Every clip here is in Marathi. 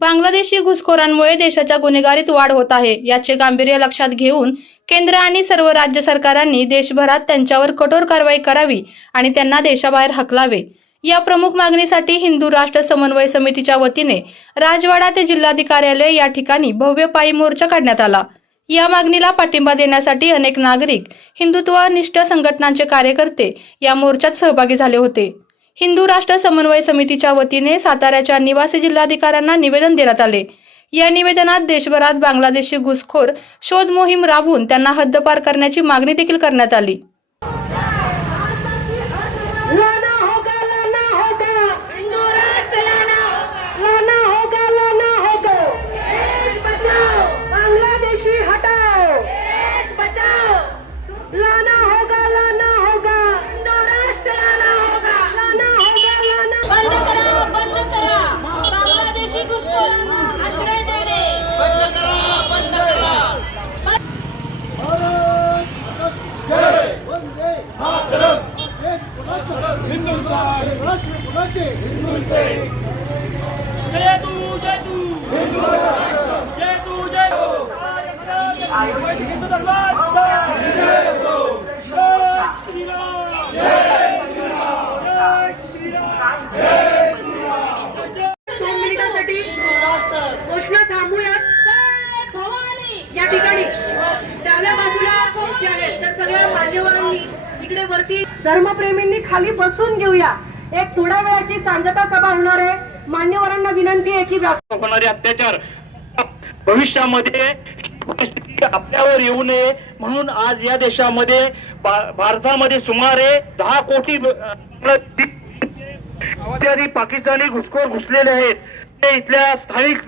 बांगलादेशी घुसखोरांमुळे देशाच्या गुन्हेगारीत वाढ होत आहे. याचे गांभीर्य लक्षात घेऊन केंद्र आणि सर्व राज्य सरकारांनी देशभरात त्यांच्यावर कठोर कारवाई करावी आणि त्यांना देशाबाहेर हकलावे. या प्रमुख मागणीसाठी हिंदू राष्ट्र समन्वय समितीच्या वतीने राजवाडा ते जिल्हाधिकार्यालय या ठिकाणी भव्य पायी मोर्चा काढण्यात आला. या मागणीला पाठिंबा देण्यासाठी अनेक नागरिक हिंदुत्वनिष्ठ संघटनांचे कार्यकर्ते या मोर्चात सहभागी झाले होते. हिंदू राष्ट्र समन्वय समितीच्या वतीने साताऱ्याच्या निवासी जिल्हाधिकाऱ्यांना निवेदन देण्यात आले. या निवेदनात देशभरात बांगलादेशी घुसखोर शोध मोहीम राबवून त्यांना हद्दपार करण्याची मागणी देखील करण्यात आली. जय तू जय तू. हिंदू जय तू जय तू. हिंदू धर्माचा जय श्रीराम जय श्रीराम जय दोन मिनिटांसाठी घोषणा थांबूयात. जय भवानी. या ठिकाणी. डाव्या बाजूला तर सगळ्या मान्यवरांनी इकडे वरती धर्मप्रेमींनी खाली बसून घेऊया. एक थोड्या वेळाची सांगता सभा होणार आहे. मान्यवरांना विनंती आहे की होणारे अत्याचार भविष्यामध्ये आपल्यावर येऊ नये. म्हणून आज या देशामध्ये भारतामध्ये सुमारे दहा कोटी इत्यादी पाकिस्तानी घुसखोर घुसलेले आहेत. ते इथल्या स्थानिक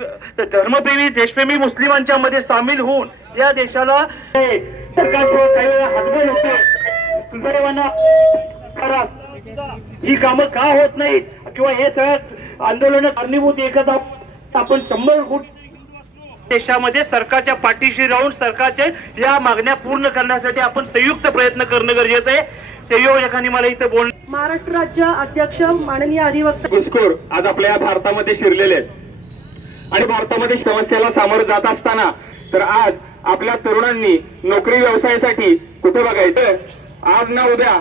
धर्मप्रेमी देशप्रेमी मुस्लिमांच्या मध्ये सामील होऊन या देशाला काही वेळा हातबल होते सुदैवानं करा. ही कामं का होत नाहीत? किंवा हे सगळं आंदोलन कारणीभूत एकच आप- आपण शंभर कोटी देशामध्ये सरकारच्या पाठीशी राहून सरकारच्या या मागण्या पूर्ण करण्यासाठी आपण संयुक्त प्रयत्न करणं गरजेचं आहे. संयोजकांनी मला इथं बोल महाराष्ट्र राज्य अध्यक्ष माननीय अधिवक्ता घुसखोर आज आपल्या भारतामध्ये शिरलेले आहेत. आणि भारतामध्ये समस्याला सामोरं जात असताना तर आज आपल्या तरुणांनी नोकरी व्यवसायासाठी कुठे बघायचं? आज ना उद्या